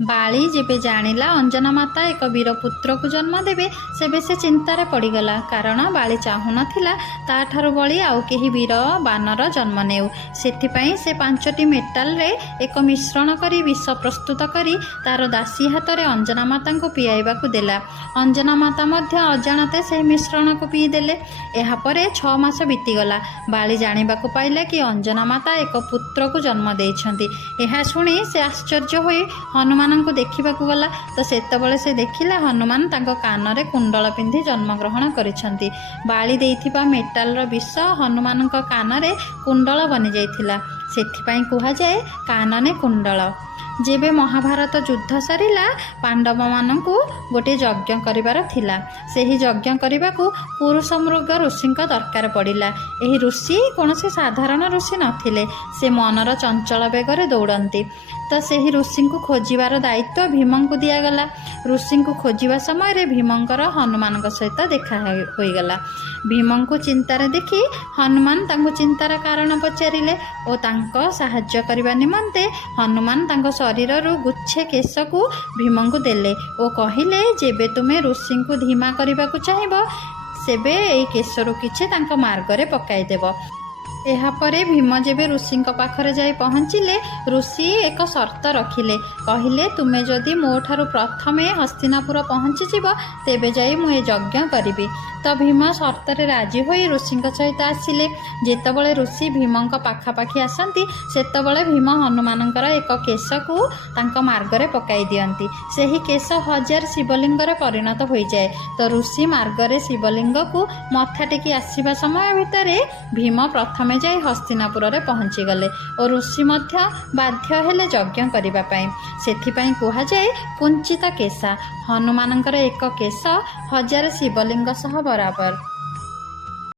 बाली जेबे जानिला अंजना माता एक वीर पुत्र को जन्म देवे सेबे से चिंतार पड़गला कारण बाली चाहू नथिला ताठारु बली आउ केही वीर बानर जन्म नेउ। सेथिपाई से 5टी मेटाल रे एक मिश्रण करी विष प्रस्तुत करी तार दासी हाथ रे अंजना माता को पियाइबाकू देला। अंजना माता मध्य अजाणते से मिश्रण को पी देले। एहा परे 6 मास बीतीगला। बाली जानिबाकू पाइला कि अंजना माता एक पुत्र को जन्म देइछंती। एहा सुनी से आश्चर्य होई हनुमान को देखा गला तो सेतबले से देखिला हनुमान तांको कान कुंडल पिंधि जन्मग्रहण करिछंती। बाली देइथिबा मेटाल रो विष हनुमान कान रे कुंडल बनि जाइथिला। सेथिपाई कुहा जाए कानने कुंडल। जेबे महाभारत युद्ध सरिला पांडव माननकु गोटे यज्ञ करिवार थिला। सेही यज्ञ करिबाकू पुरुष मृग ऋषिंक दरकार पड़िला। एही ऋषि कौनसी साधारण ऋषि नथिले। से मनर चंचल बेगरे दौड़ंती। तो सेही ऋषि को खोजिबार दायित्व भीम को दियागला। ऋषि को खोजिबा समय भीमंकर हनुमान सहित देखा होईगला। भीम को चिंतार देखि हनुमान तांको चिंतार कारण पचारिले और तांको साहाय्य करबा निमंते हनुमान तांको शरीर गुच्छे केश को भीम को देले और कहिले जेबे तुमे ऋषि को धीमा करबा को चाहिबो सेबे एई केशरु किछि तांको मार्गरे पकाई देबो। एहापरे भीम जेबे ऋषि पाखरे जाई पहुँचिले ऋषि एक शर्त रखिले कहिले तुमे जदि मो ठारु प्रथमे हस्तिनापुर पहुँचीजिब तेबे जाई मु ए यज्ञ करिबि। तो भीम शर्तरे राजी होई ऋषि सहित आसिले। जेतबले ऋषि भीम पाखापाखि आसती सेतबले भीम हनुमानकर एक केश को तांको मार्गरे पकाई दियंती। सेही केश 1000 शिवलिंगरे परिणत हो जाए। तो ऋषि मार्गरे शिवलिंग को मथा टेकी आसिबा समय भितरे भीम प्रथमे जाई हस्तिनापुर रे पहुँची गले और ऋषि मध्य बाध्य हेले यज्ञ करिबा पई। सेथिपाई कुहा जाए कुंचित केशा। हनुमानकर एक केश 1000 शिवलिंग सह बराबर।